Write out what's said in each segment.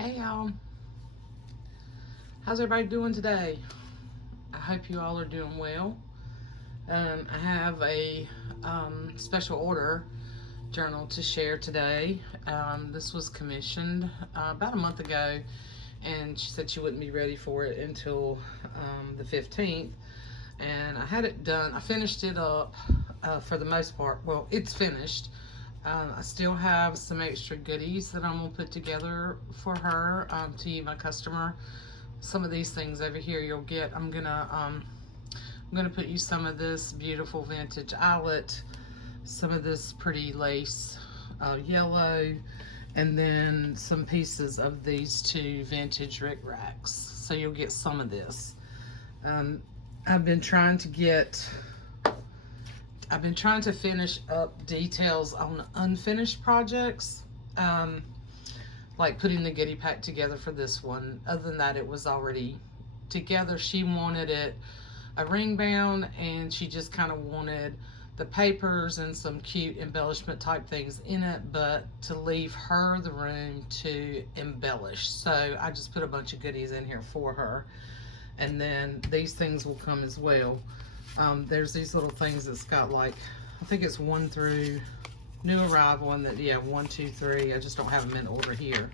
Hey y'all, how's everybody doing today? I hope you all are doing well. I have a special order journal to share today. This was commissioned about a month ago, and she said she wouldn't be ready for it until the 15th. And I had it done, I finished it up for the most part. Well, it's finished. I still have some extra goodies that I'm gonna put together for her to you, my customer. Some of these things over here you'll get. I'm gonna put you some of this beautiful vintage eyelet, some of this pretty lace yellow, and then some pieces of these two vintage Rick Racks. So you'll get some of this. Um, I've been trying to get I've been trying to finish up details on unfinished projects, like putting the goodie pack together for this one. Other than that, it was already together. She wanted it a ring bound, and she just kind of wanted the papers and some cute embellishment type things in it, but to leave her the room to embellish. So I just put a bunch of goodies in here for her, and then these things will come as well. There's these little things that's got, like, I think it's 1 through new arrival, and that, yeah, 1, 2, 3. I just don't have them in order here.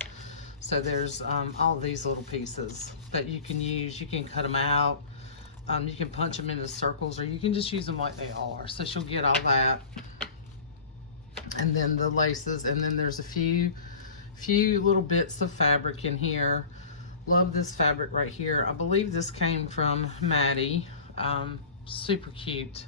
So there's all these little pieces that you can use. You can cut them out. You can punch them into circles, or you can just use them like they are. So she'll get all that. And then the laces, and then there's a few little bits of fabric in here. Love this fabric right here. I believe this came from Maddie. Super cute.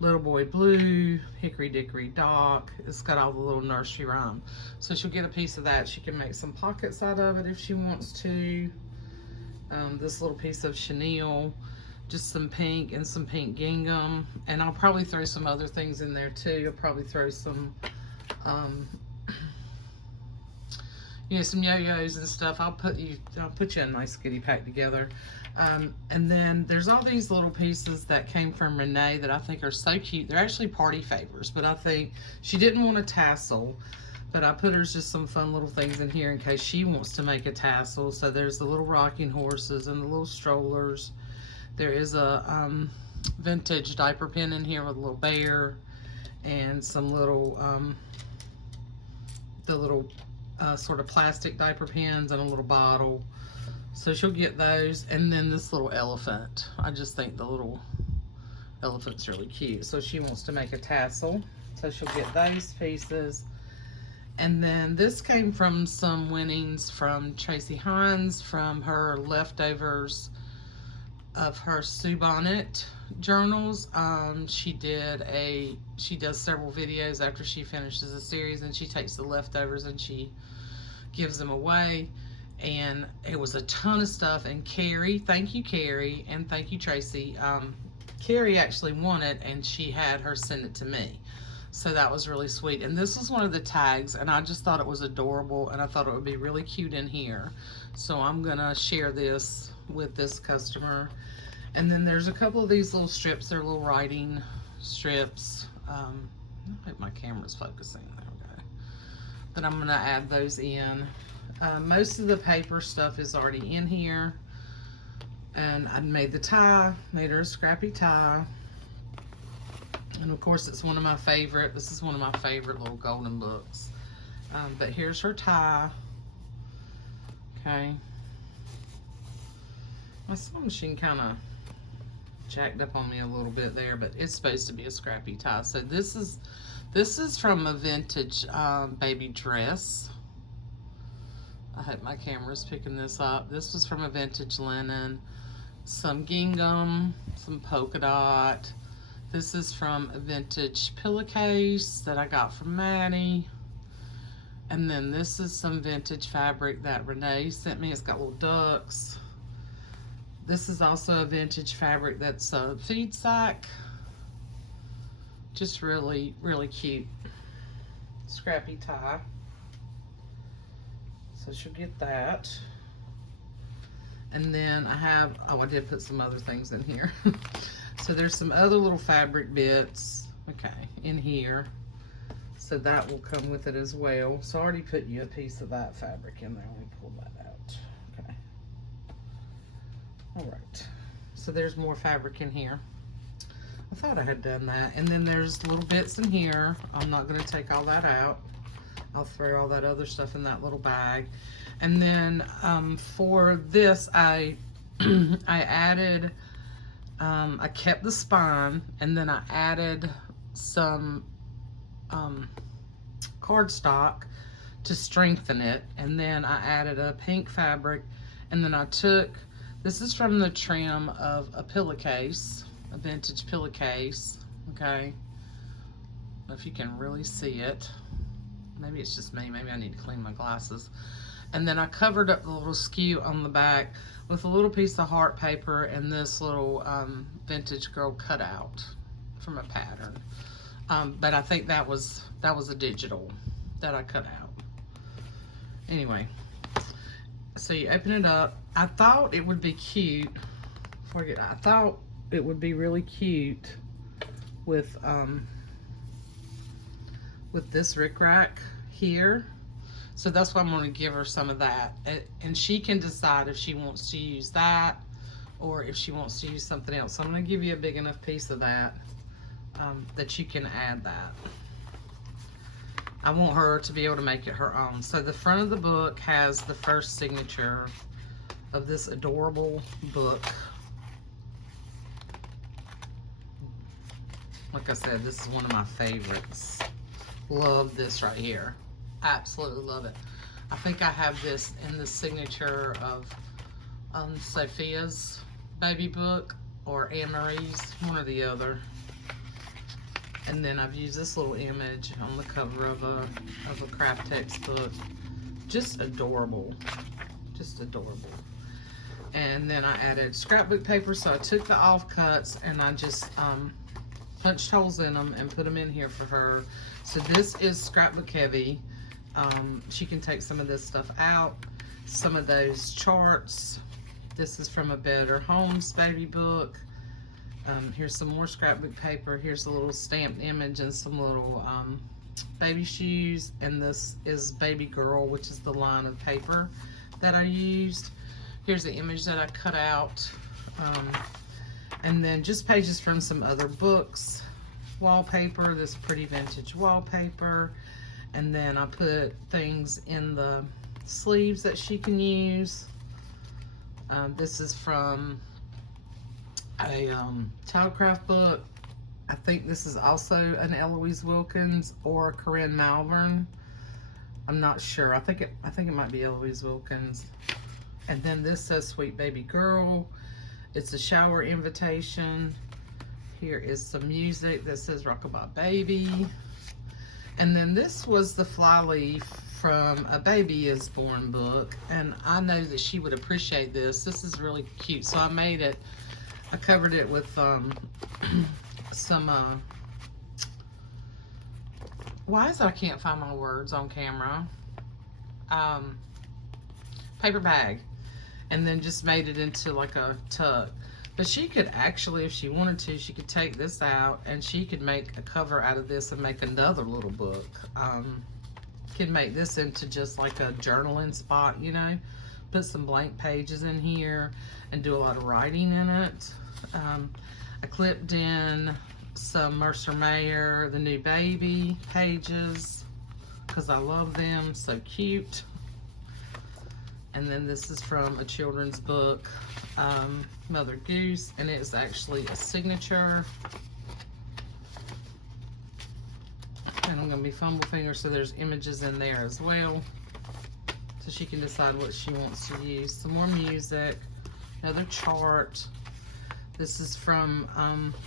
Little Boy Blue, Hickory Dickory Dock. It's got all the little nursery rhyme. So she'll get a piece of that. She can make some pockets out of it if she wants to. This little piece of chenille, just some pink and some pink gingham. And I'll probably throw some other things in there too. I'll probably throw some, some yo-yos and stuff. I'll put you a nice goodie pack together. And then there's all these little pieces that came from Renee that I think are so cute. They're actually party favors, but I think she didn't want a tassel, but I put her just some fun little things in here in case she wants to make a tassel. So there's the little rocking horses and the little strollers. There is a vintage diaper pin in here with a little bear and some little, the little sort of plastic diaper pins and a little bottle. So she'll get those, and then this little elephant. I just think the little elephant's really cute. So she wants to make a tassel. So she'll get those pieces. And then this came from some winnings from Tracy Hines from her leftovers of her Sue Bonnet journals. She does several videos after she finishes a series, and she takes the leftovers and she gives them away. And it was a ton of stuff. And Carrie, thank you Carrie, and thank you Tracy. Carrie actually won it, and she had her send it to me. So that was really sweet. And this was one of the tags, and I just thought it was adorable, and I thought it would be really cute in here. So I'm gonna share this with this customer. And then there's a couple of these little strips. They're little writing strips. I hope my camera's focusing. There we go. But I'm gonna add those in. Most of the paper stuff is already in here. And I made the tie, made her a scrappy tie. And of course it's one of my favorite, this is one of my favorite little golden books. But here's her tie. Okay. My sewing machine kind of jacked up on me a little bit there, but it's supposed to be a scrappy tie. So this is from a vintage baby dress. I hope my camera's picking this up. This was from a vintage linen, some gingham, some polka dot. This is from a vintage pillowcase that I got from Maddie. And then this is some vintage fabric that Renee sent me. It's got little ducks. This is also a vintage fabric that's a feed sack. Just really, really cute. Scrappy tie. So she'll get that. And then I did put some other things in here. So there's some other little fabric bits, okay, in here. So that will come with it as well. So I already put you a piece of that fabric in there. Let me pull that out. Okay. All right. So there's more fabric in here. I thought I had done that. And then there's little bits in here. I'm not going to take all that out. I'll throw all that other stuff in that little bag. And then for this, I added, I kept the spine, and then I added some cardstock to strengthen it. And then I added a pink fabric, and then I took, this is from the trim of a pillowcase, a vintage pillowcase, okay? I don't know if you can really see it. Maybe it's just me, maybe I need to clean my glasses. And then I covered up the little skew on the back with a little piece of heart paper and this little vintage girl cutout from a pattern. But I think that was a digital that I cut out. Anyway, so you open it up. I thought it would be cute. I thought it would be really cute with this rickrack here. So that's why I'm going to give her some of that. And she can decide if she wants to use that or if she wants to use something else. So I'm going to give you a big enough piece of that that you can add that. I want her to be able to make it her own. So the front of the book has the first signature of this adorable book. Like I said, this is one of my favorites. Love this right here. Absolutely love it. I think I have this in the signature of Sophia's baby book or Anne-Marie's, one or the other. And then I've used this little image on the cover of a craft textbook. Just adorable. Just adorable. And then I added scrapbook paper, so I took the offcuts and I just punched holes in them and put them in here for her. So this is scrapbook heavy. She can take some of this stuff out. Some of those charts. This is from a Better Homes baby book. Here's some more scrapbook paper. Here's a little stamped image and some little baby shoes. And this is Baby Girl, which is the line of paper that I used. Here's the image that I cut out. And then just pages from some other books. Wallpaper, this pretty vintage wallpaper. And then I put things in the sleeves that she can use. This is from a Childcraft book. I think this is also an Eloise Wilkins or a Corinne Malvern. I'm not sure. I think it might be Eloise Wilkins. And then this says Sweet Baby Girl. It's a shower invitation. Here is some music that says Rockabye Baby. And then this was the flyleaf from A Baby Is Born book. And I know that she would appreciate this. This is really cute. So I made it, I covered it with some, why is it I can't find my words on camera? Paper bag. And then just made it into like a tuck. But she could actually, if she wanted to, she could take this out and she could make a cover out of this and make another little book. Can make this into just like a journaling spot, you know. Put some blank pages in here and do a lot of writing in it. I clipped in some Mercer Mayer, The New Baby pages because I love them, so cute. And then this is from a children's book, Mother Goose, and it's actually a signature. And I'm gonna be fumble finger, so there's images in there as well. So she can decide what she wants to use. Some more music, another chart. This is from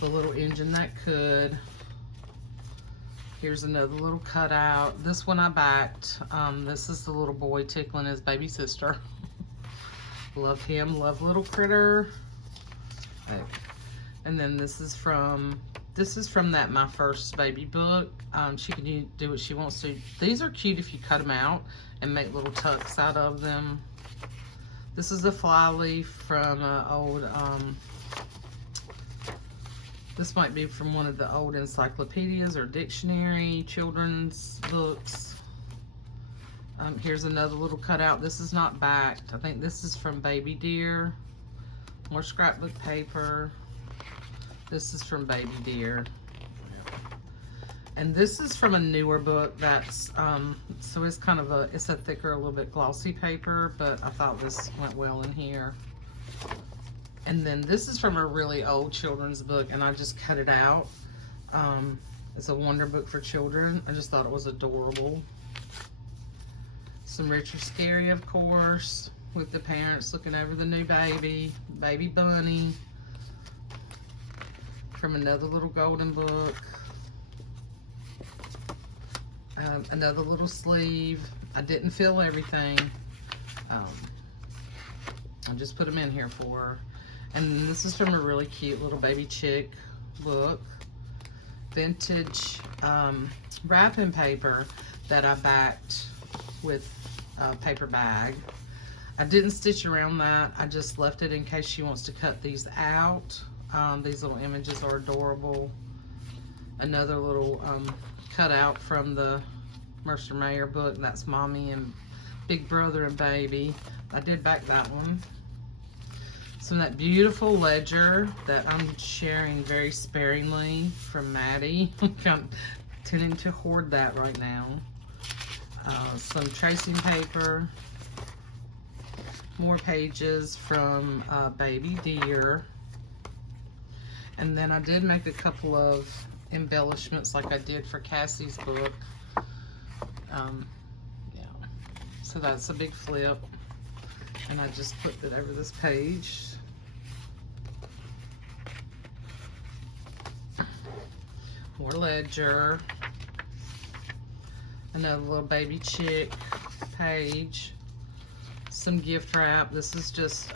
The Little Engine That Could. Here's another little cutout. This one I backed. This is the little boy tickling his baby sister. Love him. Love little critter. Okay. And then this is from that My First Baby book. She can do what she wants to. These are cute if you cut them out and make little tucks out of them. This is a flyleaf from an old This might be from one of the old encyclopedias or dictionary, children's books. Here's another little cutout. This is not backed. I think this is from Baby Deer. More scrapbook paper. This is from Baby Deer. And this is from a newer book that's, so it's kind of it's a thicker, a little bit glossy paper, but I thought this went well in here. And then this is from a really old children's book, and I just cut it out. It's a wonder book for children. I just thought it was adorable. Some Richard Scarry, of course, with the parents looking over the new baby. Baby Bunny. From another little golden book. Another little sleeve. I didn't fill everything. I just put them in here for her. And this is from a really cute little baby chick book. Vintage wrapping paper that I backed with a paper bag. I didn't stitch around that. I just left it in case she wants to cut these out. These little images are adorable. Another little cutout from the Mercer Mayer book. That's Mommy and Big Brother and Baby. I did back that one. Some of that beautiful ledger that I'm sharing very sparingly from Maddie. I'm tending to hoard that right now. Some tracing paper. More pages from Baby Deer. And then I did make a couple of embellishments like I did for Cassie's book. Yeah. So that's a big flip. And I just put it over this page. More ledger. Another little baby chick page. Some gift wrap. This is just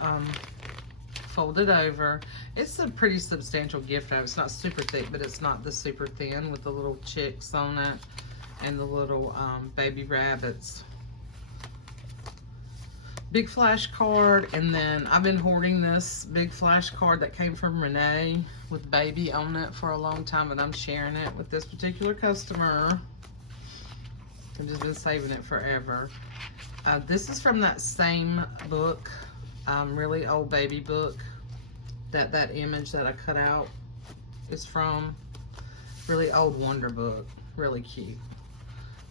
folded over. It's a pretty substantial gift wrap. It's not super thick, but it's not the super thin with the little chicks on it and the little baby rabbits. Big flash card, and then I've been hoarding this big flash card that came from Renee with baby on it for a long time, and I'm sharing it with this particular customer. I've just been saving it forever. This is from that same book, really old baby book that image that I cut out is from. Really old wonder book, really cute.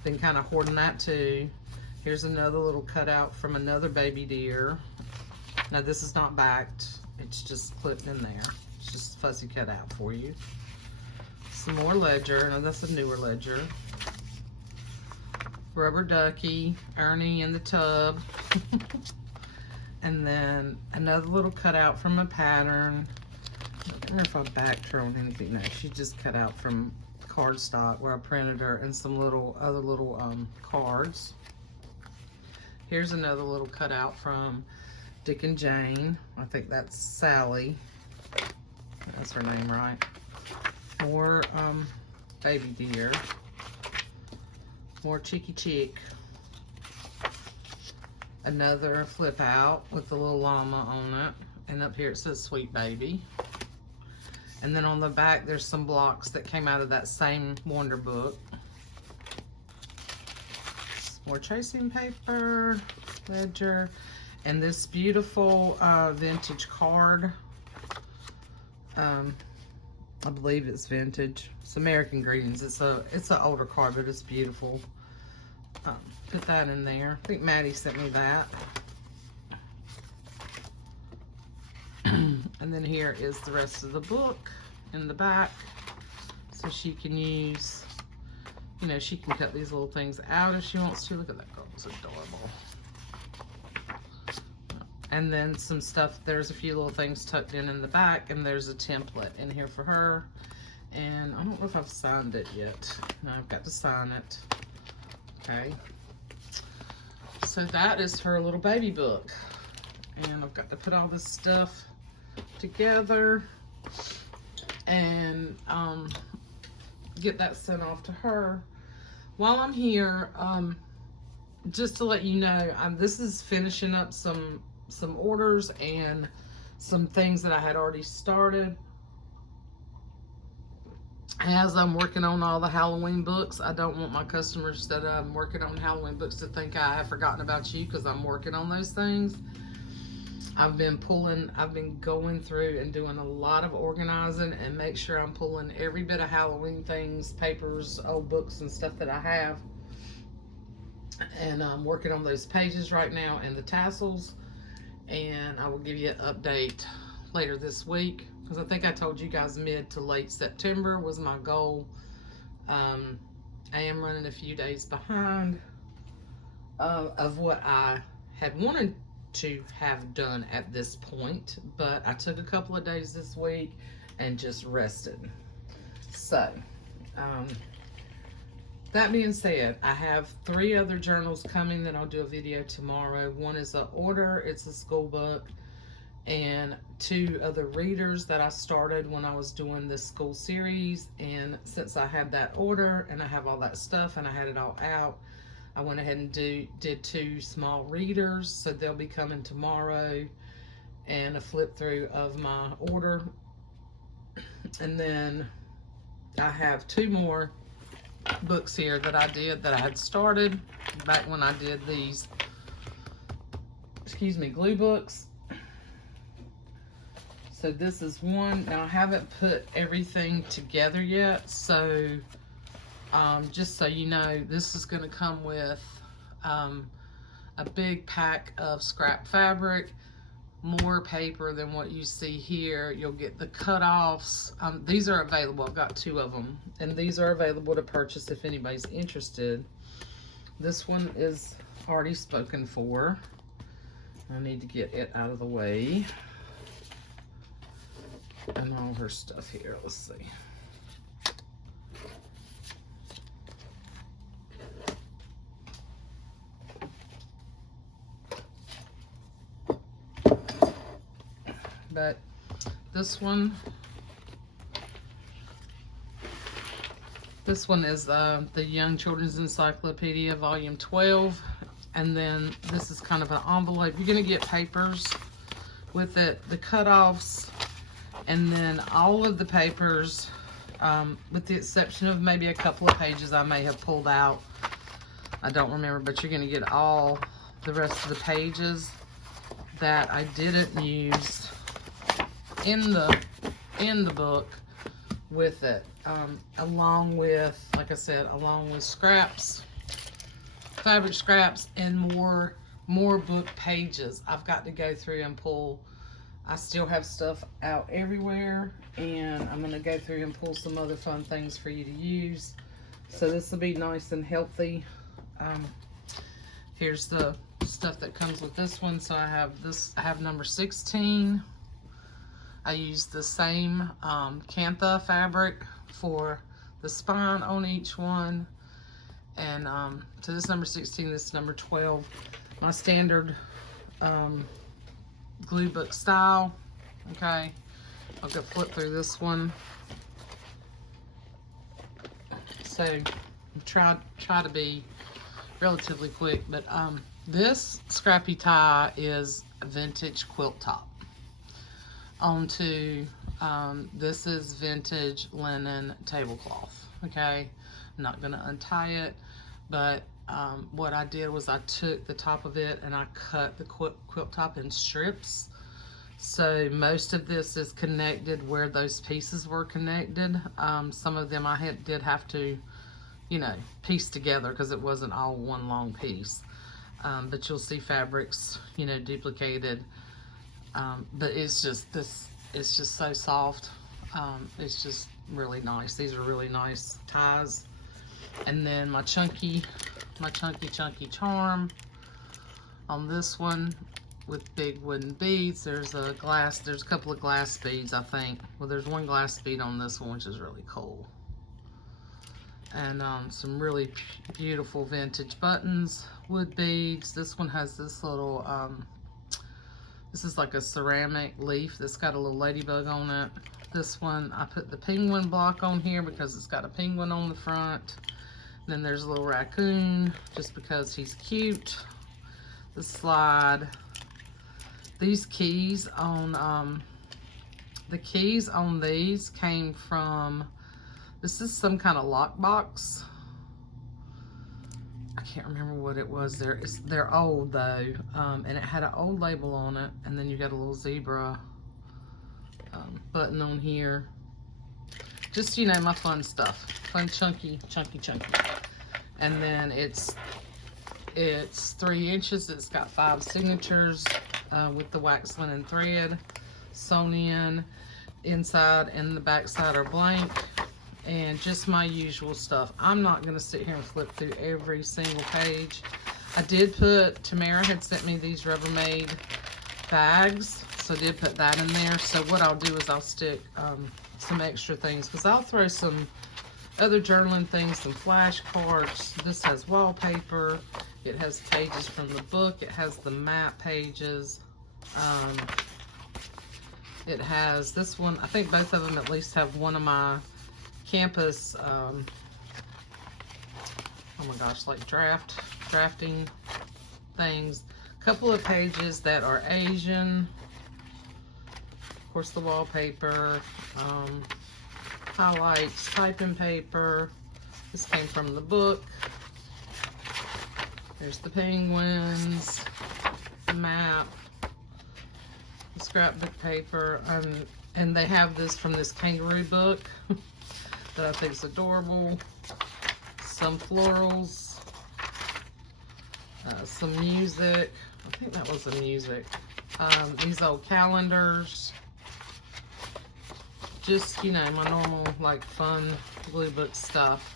Been kind of hoarding that too. Here's another little cutout from another Baby Deer. Now this is not backed, it's just clipped in there. It's just a fussy cutout for you. Some more ledger, now that's a newer ledger. Rubber ducky, Ernie in the tub. And then another little cutout from a pattern. I don't remember if I backed her on anything. No, she just cut out from cardstock where I printed her, and some other little cards. Here's another little cutout from Dick and Jane. I think that's Sally. That's her name, right? More Baby Deer. More Chicky Chick. Another flip out with the little llama on it. And up here it says Sweet Baby. And then on the back there's some blocks that came out of that same wonder book. More tracing paper, ledger, and this beautiful vintage card. I believe it's vintage. It's American Greetings. It's an older card, but it's beautiful. Put that in there. I think Maddie sent me that. And then here is the rest of the book in the back, so she can use. You know, she can cut these little things out if she wants to. Look at that girl, it's adorable. And then some stuff, there's a few little things tucked in the back, and there's a template in here for her. And I don't know if I've signed it yet. No, I've got to sign it. Okay. So that is her little baby book. And I've got to put all this stuff together and get that sent off to her. While I'm here, just to let you know, this is finishing up some orders and some things that I had already started. as I'm working on all the Halloween books, I don't want my customers that I'm working on Halloween books to think I have forgotten about you, because I'm working on those things. I've been going through and doing a lot of organizing and make sure I'm pulling every bit of Halloween things, papers, old books and stuff that I have. And I'm working on those pages right now and the tassels. And I will give you an update later this week, because I think I told you guys mid to late September was my goal. I am running a few days behind of what I had wanted to have done at this point, but I took a couple of days this week and just rested. So, that being said, I have 3 other journals coming that I'll do a video tomorrow. One is an order, it's a school book, and 2 other readers that I started when I was doing this school series. And since I had that order and I have all that stuff and I had it all out, I went ahead and did 2 small readers, so they'll be coming tomorrow, and a flip through of my order. And then I have 2 more books here that I did that I had started back when I did these, glue books. So this is one. Now I haven't put everything together yet, so just so you know, this is going to come with a big pack of scrap fabric, more paper than what you see here. You'll get the cutoffs. These are available. I've got 2 of them, and these are available to purchase if anybody's interested. This one is already spoken for. I need to get it out of the way. And all her stuff here. Let's see. But this one is the Young Children's Encyclopedia Volume 12. And then this is kind of an envelope. You're going to get papers with it, the cutoffs, and then all of the papers, with the exception of maybe a couple of pages I may have pulled out. I don't remember, but you're going to get all the rest of the pages that I didn't use in the book with it, along with, like I said, along with scraps, fabric scraps, and more book pages. I've got to go through and pull. I still have stuff out everywhere, and I'm going to go through and pull some other fun things for you to use. So this will be nice and healthy. Here's the stuff that comes with this one. So I have number 16. I used the same Cantha fabric for the spine on each one. And so this number 16, this is number 12. My standard glue book style. Okay, I'll go flip through this one. So try to be relatively quick, but this scrappy tie is a vintage quilt top. Onto this is vintage linen tablecloth. Okay, I'm not gonna untie it, but what I did was I took the top of it and I cut the quilt top in strips. So most of this is connected where those pieces were connected. Some of them I did have to, piece together because it wasn't all one long piece. But you'll see fabrics, duplicated. But it's just so soft. It's just really nice. These are really nice ties. And then my chunky charm on this one with big wooden beads. There's a couple of glass beads, I think. Well, there's one glass bead on this one, which is really cool. And some really beautiful vintage buttons, wood beads. This one has this little, this is like a ceramic leaf that's got a little ladybug on it. This one, I put the penguin block on here because it's got a penguin on the front. And then there's a little raccoon, just because he's cute. The slide. These keys on, the keys on these came from This is some kind of lockbox. I can't remember what it was. They're old though, and it had an old label on it, and then you got a little zebra button on here. Just, you know, my fun stuff, fun chunky. And then it's 3 inches. It's got 5 signatures with the wax linen thread sewn in. Inside and the back side are blank, and just my usual stuff. I'm not going to sit here and flip through every single page. I did put, Tamara had sent me these Rubbermaid bags, so I did put that in there. So what I'll do is I'll stick some extra things, because I'll throw some other journaling things, some flashcards. This has wallpaper. It has pages from the book. It has the map pages. It has this one. I think both of them at least have one of my campus, oh my gosh, like drafting things. A couple of pages that are Asian. Of course, the wallpaper, highlights, typing paper. This came from the book. There's the penguins, the map, the scrapbook paper, and they have this from this kangaroo book that I think is adorable. Some florals, some music. I think that was the music. These old calendars. Just, you know, my normal, like, fun blue book stuff.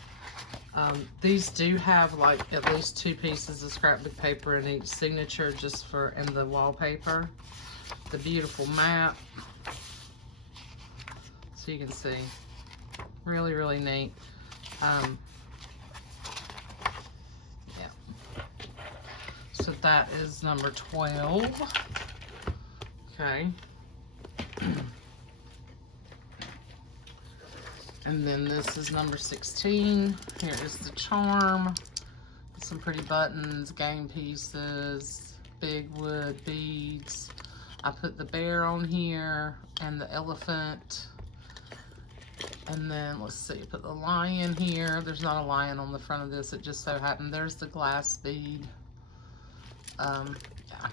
These do have, like, at least 2 pieces of scrapbook paper in each signature, just for, and the wallpaper. The beautiful map. So you can see. Really, really neat. Yeah. So that is number 12. Okay. And then this is number 16. Here is the charm. Some pretty buttons, game pieces, big wood beads. I put the bear on here and the elephant. And then let's see, put the lion here. There's not a lion on the front of this. It just so happened. There's the glass bead. Yeah,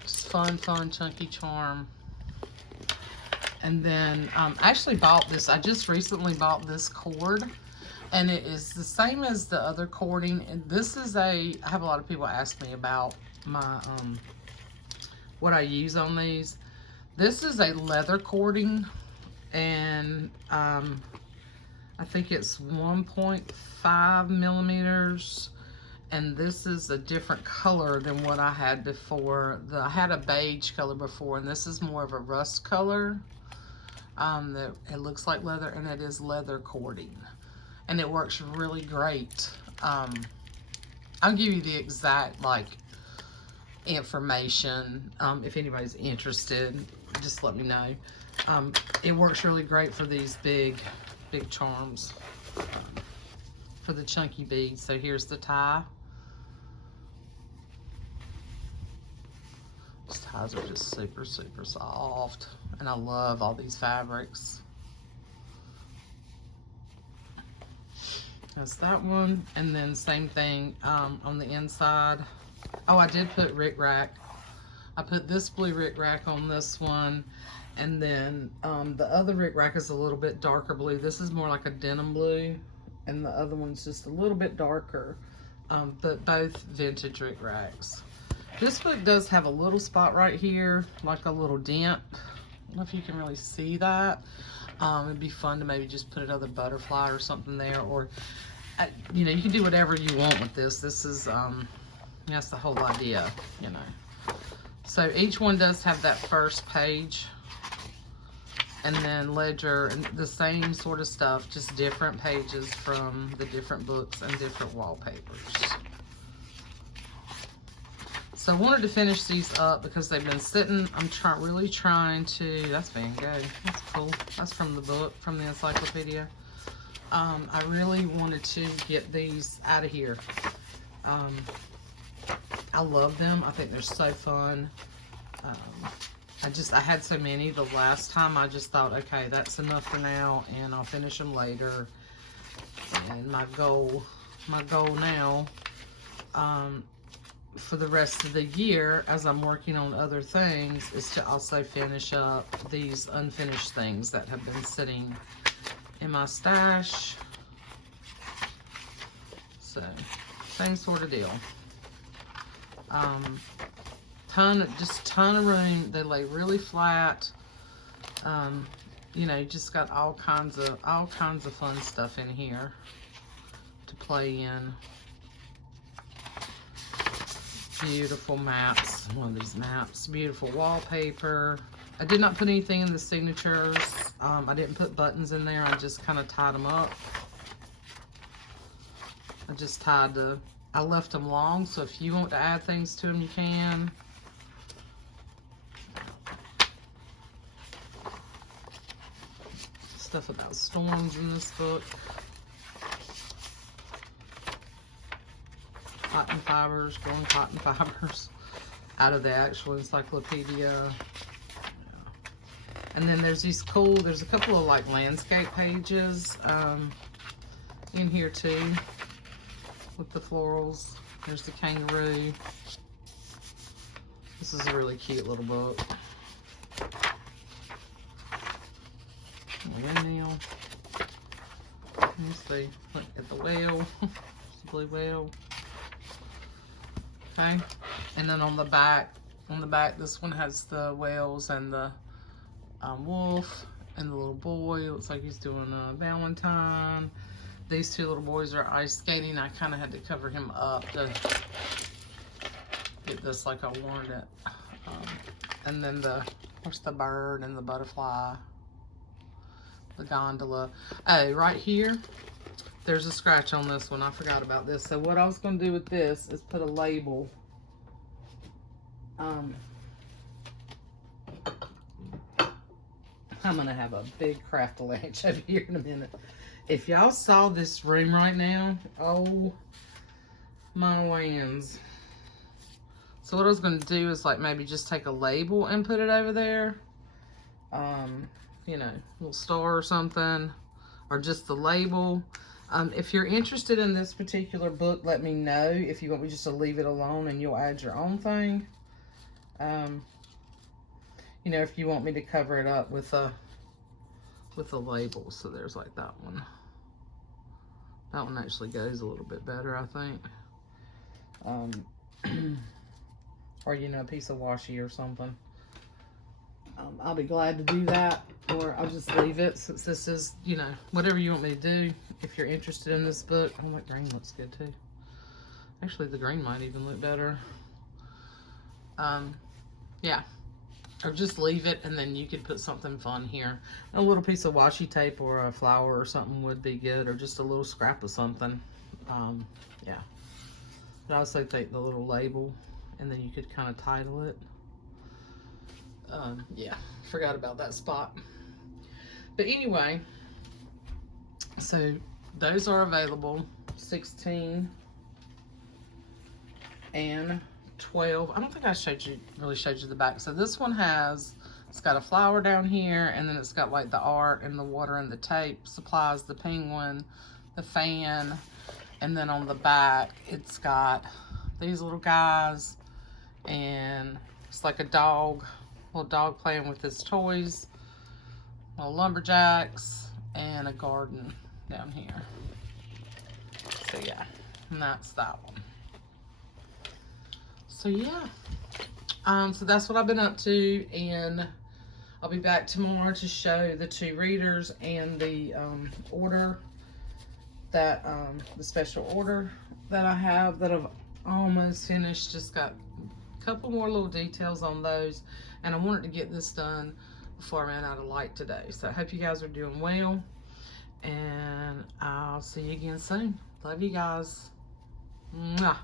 just fun, chunky charm. And then I actually bought this. I just recently bought this cord, and it is the same as the other cording. And this is I have a lot of people ask me about my what I use on these. This is a leather cording, and I think it's 1.5 millimeters. And this is a different color than what I had before. I had a beige color before, and this is more of a rust color. It looks like leather, and it is leather cording, and it works really great. I'll give you the exact, like, information. If anybody's interested, just let me know. It works really great for these big charms, for the chunky beads. So here's the tie. These ties are just super soft, and I love all these fabrics. That's that one, and then same thing on the inside. Oh, I did put Rick Rack. I put this blue Rick Rack on this one, and then the other Rick Rack is a little bit darker blue. This is more like a denim blue, and the other one's just a little bit darker, but both vintage Rick Racks. This book does have a little spot right here, like a little dent. I don't know if you can really see that. It'd be fun to maybe just put another butterfly or something there, or you know, you can do whatever you want with this. This is that's the whole idea, you know. So each one does have that first page, and then ledger, and the same sort of stuff, just different pages from the different books and different wallpapers. So I wanted to finish these up because they've been sitting. I'm really trying to, that's Van Gogh. That's cool. That's from the book, from the encyclopedia. I really wanted to get these out of here. I love them. I think they're so fun. I had so many the last time. I just thought, okay, that's enough for now, and I'll finish them later. And my goal now, for the rest of the year, as I'm working on other things, is to also finish up these unfinished things that have been sitting in my stash. So, same sort of deal. Just ton of room. They lay really flat. You know, you just got all kinds of fun stuff in here to play in. Beautiful maps. One of these maps. Beautiful wallpaper. I did not put anything in the signatures. I didn't put buttons in there. I just kind of tied them up. I left them long, so if you want to add things to them, you can. Stuff about storms in this book. Cotton fibers, growing cotton fibers out of the actual encyclopedia. And then there's these cool, there's a couple of like landscape pages in here too with the florals. There's the kangaroo. This is a really cute little book. Now, let me see. Look at the whale. It's the blue whale. Okay, and then on the back, this one has the whales and the wolf and the little boy. It looks like he's doing a Valentine. These two little boys are ice skating. I kind of had to cover him up to get this like I wanted it. And then where's the bird and the butterfly? The gondola. Oh, right here, there's a scratch on this one. I forgot about this. So what I was going to do with this is put a label. I'm going to have a big craft-a-lanch over here in a minute. If y'all saw this room right now, oh my lands. So what I was going to do is like maybe just take a label and put it over there. You know, a little star or something, or just the label. If you're interested in this particular book, let me know. If you want me just to leave it alone and you'll add your own thing. You know, if you want me to cover it up with a label. So there's like that one. That one actually goes a little bit better, I think. Or, you know, a piece of washi or something. I'll be glad to do that, or I'll just leave it since this is, you know, whatever you want me to do. If you're interested in this book, oh, that green looks good too. Actually, the green might even look better. Yeah, or just leave it, and then you could put something fun here. A little piece of washi tape or a flower or something would be good, or just a little scrap of something. Yeah, but I also take the little label, and then you could kind of title it. Yeah, forgot about that spot. But anyway, so those are available, 16 and 12. I don't think I really showed you the back. So this one it's got a flower down here, and then it's got like the art and the water and the tape supplies, the penguin, the fan, and then on the back it's got these little guys, and it's like a dog. Little dog playing with his toys, little lumberjacks, and a garden down here. So yeah, and that's that one. So yeah, so that's what I've been up to, and I'll be back tomorrow to show the 2 readers and the order that the special order that I have that I've almost finished. Just got a couple more little details on those. And I wanted to get this done before I ran out of light today. So I hope you guys are doing well. And I'll see you again soon. Love you guys. Mwah.